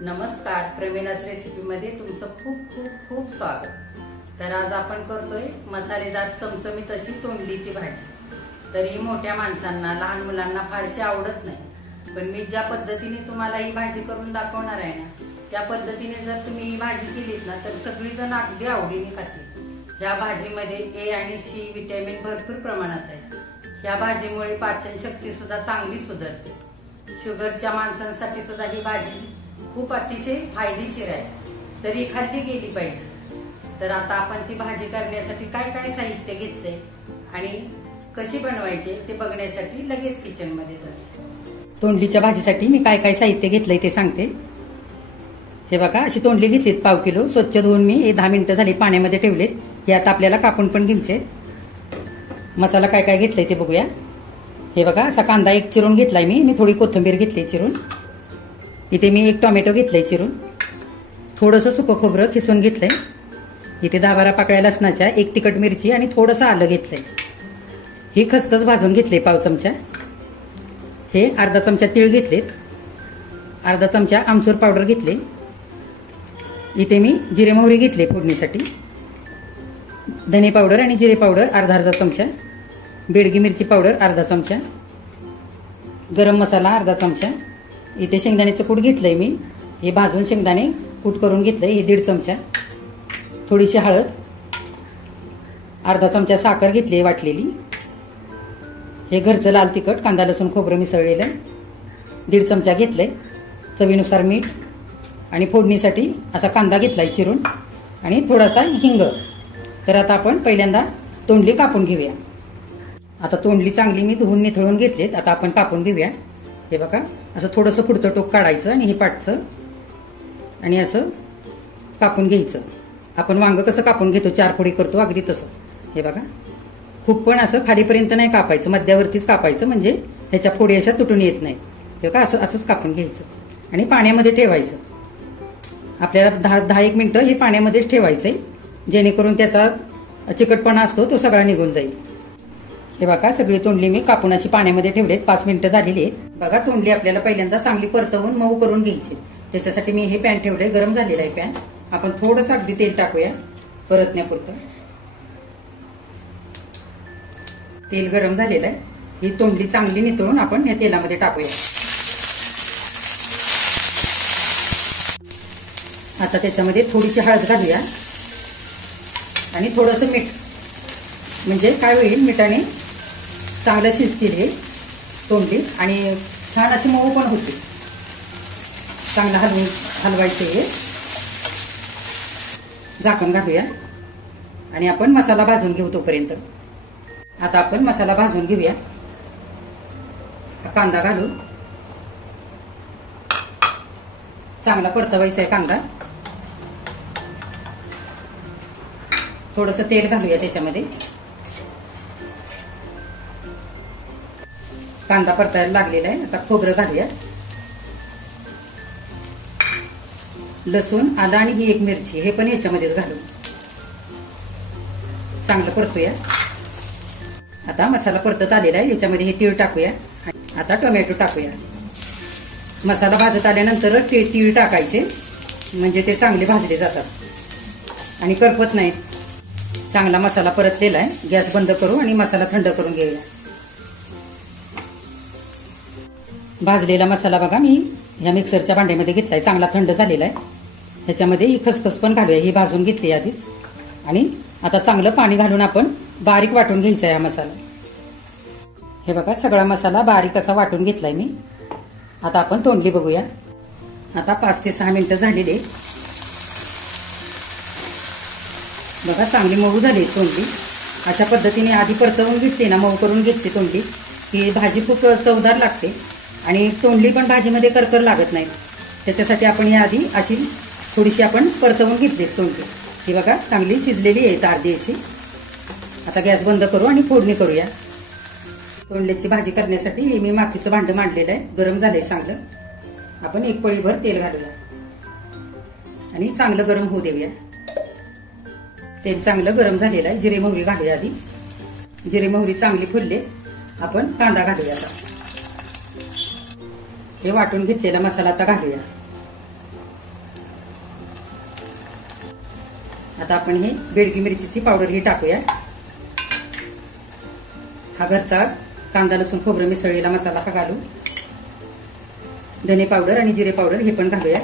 नमस्कार, प्रवीणाच रेसिपीमध्ये तुमचं खूप खूप खूप स्वागत। तर आज आपण करतोय मसालेदार चमचमीत अशी तोंडलीची भाजी। तर ही मोठ्या माणसांना, लहान मुलांना फारशी आवडत नाही, पण मी ज्या पद्धतीने तुम्हाला ही भाजी करून दाखवणार आहे ना, त्या पद्धतीने जर तुम्ही ही भाजी केलीत ना तर सगळीजण अगदी आवडीने खातील। या भाजीमध्ये ए आणि सी विटॅमिन भरपूर प्रमाणात आहे। या भाजीमुळे पाचन शक्ती सुद्धा चांगली सुधारते। शुगरच्या माणसांसाठी सुद्धा ही भाजी खूप अतिशय फायदेशीर आहे, तरी खाल्ली गेली पाहिजे। तर आता आपण ती भाजी करण्यासाठी काय काय साहित्य घेतले आणि कशी बनवायचे ते बघण्यासाठी लगेच किचन मध्ये जाऊ। तोंडलीच्या भाजीसाठी मी काय काय साहित्य घेतलंय ते सांगते। हे बघा, अशी तोंडली घेतलीत 1/2 किलो, स्वच्छ धुवून मी 10 मिनिटं झाली पाण्यामध्ये ठेवलेत। हे आता आपल्याला कापून पण घ्यायचे। मसाला काय काय घेतलाय ते बघूया। हे बघा, असा कांदा एक चिरून घेतलाय मी थोडी कोथिंबीर घेतली चिरून। इथे मी 1 टोमॅटो घेतलाय चिरून, थोडंसं सुकं खोबरं खिसून घेतलंय। इथे 10-12 पाकळ्या लसणाच्या, 1 तिखट मिरची आणि थोडंसं आलं घेतलंय। ही खसखस भाजून घेतले 1/2 चमचा। हे अर्धा चमचा तीळ घेतलेत, अर्धा चमचा आमचूर पावडर घेतले। इथे मी जिरे मोहरी घेतले फोडणीसाठी, धने पावडर आणि जिरे पावडर अर्धा चमचा, बेडगी मिरची पावडर अर्धा चमचा, गरम मसाला अर्धा चमचा। इथे शेंगदाण्याचं कूट घेतलंय मी, हे भाजून शेंगदाणे कूट करून घेतलंय, हे 1.5 चमचा। थोडीशी हळद, अर्धा चमचा साखर घेतली वाटलेली। हे घरचं लाल तिखट, कांदा लसूण खोबरं मिसळलेलं 1.5 चमचा घेतलंय। चवीनुसार मीठ आणि फोडणीसाठी असा कांदा घेतलाय चिरून आणि थोडासा हिंग। तर आता आपण पहिल्यांदा तोंडली कापून घेऊया। आता तोंडली चांगली मी धुवून निथळून घेतलीत, आता आपण कापून घेऊया। हे बघा, असं थोडंसं पुढचं टोक काढायचं आणि हे पाठचं आणि असं कापून घ्यायचं। आपण वांग कसं कापून घेतो, 4 फोडी करतो, अगदी तसं। हे बघा, खूप पण असं खालीपर्यंत नाही कापायचं, मध्यावरतीच कापायचं, म्हणजे ह्याच्या फोडी अशा तुटून येत नाही। हे बघा, असंच कापून घ्यायचं आणि पाण्यामध्ये ठेवायचं। आपल्याला 10-1 मिनिटं हे पाण्यामध्येच ठेवायचंय, जेणेकरून त्याचा चिकटपणा असतो तो सगळा निघून जाईल। हे बघा, सगळी तोंडली मी कापून अशी पाण्यामध्ये ठेवलेत, 5 मिनिटं झालेली आहेत। बघा, तोंडली आपल्याला पहिल्यांदा चांगली परतवून मऊ करून घ्यायची। त्याच्यासाठी मी हे पॅन ठेवलंय, गरम झालेलं आहे पॅन। आपण थोडंसं अगदी तेल टाकूया परतण्यापुरतं। तेल गरम झालेलं आहे, ही तोंडली चांगली नितळून आपण या तेलामध्ये टाकूया। आता त्याच्यामध्ये थोडीशी हळद घालूया आणि थोडंसं मीठ, म्हणजे काय होईल, मिठाने चांगलं शिजतील हे तोंडली आणि छान अशी मऊ पण होते। चांगलं हलवायचे हे। झाकण घालूया आणि आपण मसाला भाजून घेऊ तोपर्यंत। आता आपण मसाला भाजून घेऊया। कांदा घालू, चांगला परतवायचा आहे कांदा। थोडंसं तेल घालूया त्याच्यामध्ये। कांदा परतायला लागलेला आहे, आता खोबरं घालूया, लसूण, आलं आणि ही 1 मिरची, हे पण याच्यामध्येच घालू। चांगलं परतूया। आता मसाला परतत आलेला आहे, याच्यामध्ये हे तीळ टाकूया। आता टोमॅटो टाकूया। मसाला भाजत आल्यानंतर तीळ टाकायचे, म्हणजे ते चांगले भाजले जातात आणि करपत नाहीत। चांगला मसाला परतलेला आहे, गॅस बंद करू आणि मसाला थंड करून घेऊया। भाजलेला मसाला बघा, मी ह्या मिक्सरच्या भांड्यामध्ये घेतलाय, चांगला थंड झालेला आहे। ह्याच्यामध्ये ही खसखस पण घालूया, ही भाजून घेतली आधीच। आणि आता चांगलं पाणी घालून आपण बारीक वाटून घ्यायचा आहे हा मसाला। हे बघा, सगळा मसाला बारीक असा वाटून घेतलाय मी। आता आपण तोंडली बघूया। आता 5 ते 6 मिनिटं झालेली, बघा चांगली मऊ झाली तोंडली। अशा पद्धतीने आधी परतवून घेतली ना, मऊ करून घेतली तोंडली, की भाजी खूप चवदार लागते आणि तोंडली पण भाजीमध्ये करकर लागत नाही। त्याच्यासाठी आपण ही आधी अशी थोडीशी आपण परतवून घेतली तोंडली। ही बघा, चांगली शिजलेली आहे अर्धी अशी। आता गॅस बंद करू आणि फोडणी करूया। तोंडल्याची भाजी करण्यासाठी हे मी मातीचं भांडं मांडलेलं आहे, गरम झालंय चांगलं। आपण 1 पळीभर तेल घालूया आणि चांगलं गरम होऊ देऊया। तेल चांगलं गरम झालेलं आहे, जिरे मोहरी घालूया आधी। जिरे मोहरी चांगली फुलले, आपण कांदा घालूया। आता हे वाटून घेतलेला मसाला आता घालूया। आता आपण हे बेडगी मिरचीची पावडर ही टाकूया. हा घरचा कांदा लसूण खोबरं मिसळलेला मसाला हा घालू. धने पावडर आणि जिरे पावडर हे पण घालूया.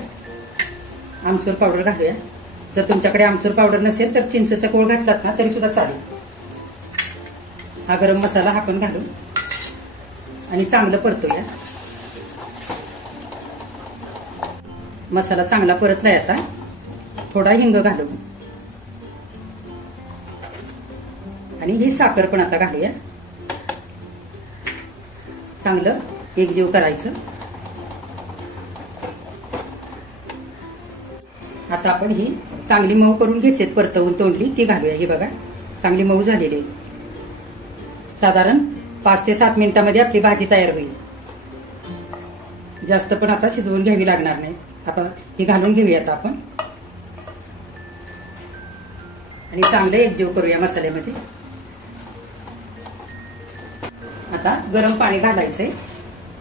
आमचूर पावडर घालूया. जर तुमच्याकडे आमचूर पावडर नसेल तर चिंचेचा कोळ घातलात ना तरी सुद्धा चालेल. हा गरम मसाला हा पण घालू आणि चांगलं परतूया. मसाला चांगला परतलाय. आता थोडा हिंग घालू आणि ही साखर पण आता घालूया. चांगलं एकजीव करायचं. आता आपण ही चांगली मऊ करून घेतलीत परतवून तोंडली ती घालूया. ही बघा चांगली मऊ झालेली आहे. साधारण 5 ते 7 मिनिटांमध्ये आपली भाजी तयार होईल. जास्त पण आता शिजवून घ्यावी लागणार नाही. आपण ही घालून घेऊया आता आपण आणि चांगलं एकजीव करूया मसाल्यामध्ये. आता गरम पाणी घालायचंय.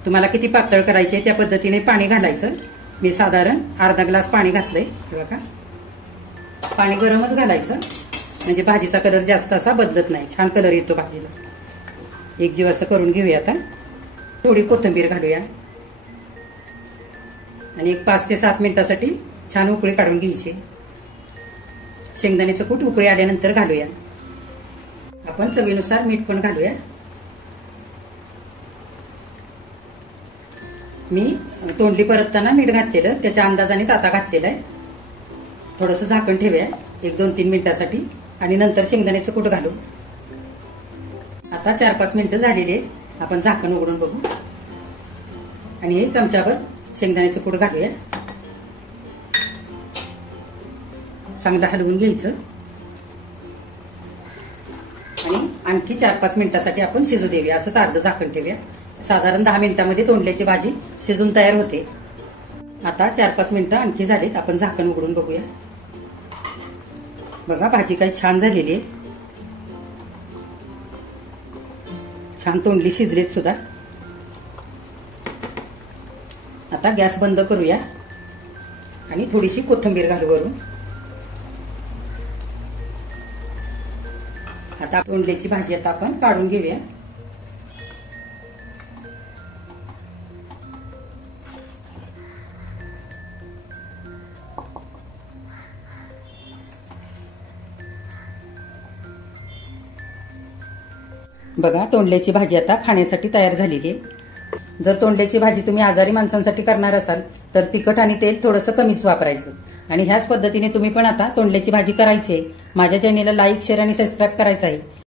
तुम्हाला किती पातळ करायचे त्या पद्धतीने पाणी घालायचं. मी साधारण अर्धा ग्लास पाणी घातलंय. बघा पाणी गरमच घालायचं म्हणजे भाजीचा कलर जास्त असा बदलत नाही. छान कलर येतो भाजीला. एकजीव असं करून घेऊया. आता थोडी कोथिंबीर घालूया आणि एक 5 ते 7 मिनिटांसाठी छान उकळी काढून घ्यायची. शेंगदाण्याचं कूट उकळी आल्यानंतर घालूया. आपण चवीनुसार मीठ पण घालूया. मी तोंडली परतताना मीठ घातलेलं त्याच्या अंदाजानेच आता घातलेलं आहे. थोडंसं झाकण ठेवूया 1-2-3 मिनिटांसाठी आणि नंतर शेंगदाण्याचं कूट घालू. आता 4-5 मिनिटं झालेली आहेत. आपण झाकण उघडून बघू आणि हे चमच्याभर शेंगदाण्याचं कूट घालूया. चांगलं हलवून घ्यायचं आणि आणखी 4-5 मिनिटांसाठी आपण शिजू देऊया. असंच अर्ध झाकण ठेवूया. साधारण 10 मिनिटांमध्ये तोंडल्याची भाजी शिजून तयार होते. आता 4-5 मिनिटं आणखी झालीत. आपण झाकण उघडून बघूया. बघा भाजी काही छान झालेली आहे. छान तोंडली शिजलीत सुद्धा. आता गॅस बंद करूया आणि थोडीशी कोथिंबीर घालू वरून. आता तोंडल्याची भाजी आता आपण काढून घेऊया. बघा तोंडल्याची भाजी आता खाण्यासाठी तयार झालेली आहे. जर तोंडल्याची भाजी तुम्ही आजारी माणसांसाठी करणार असाल तर तिखट आणि तेल थोडंसं कमीच वापरायचं. आणि ह्याच पद्धतीने तुम्ही पण आता तोंडल्याची भाजी करायची. माझ्या चॅनेलला लाईक शेअर आणि सबस्क्राईब करायचं आहे.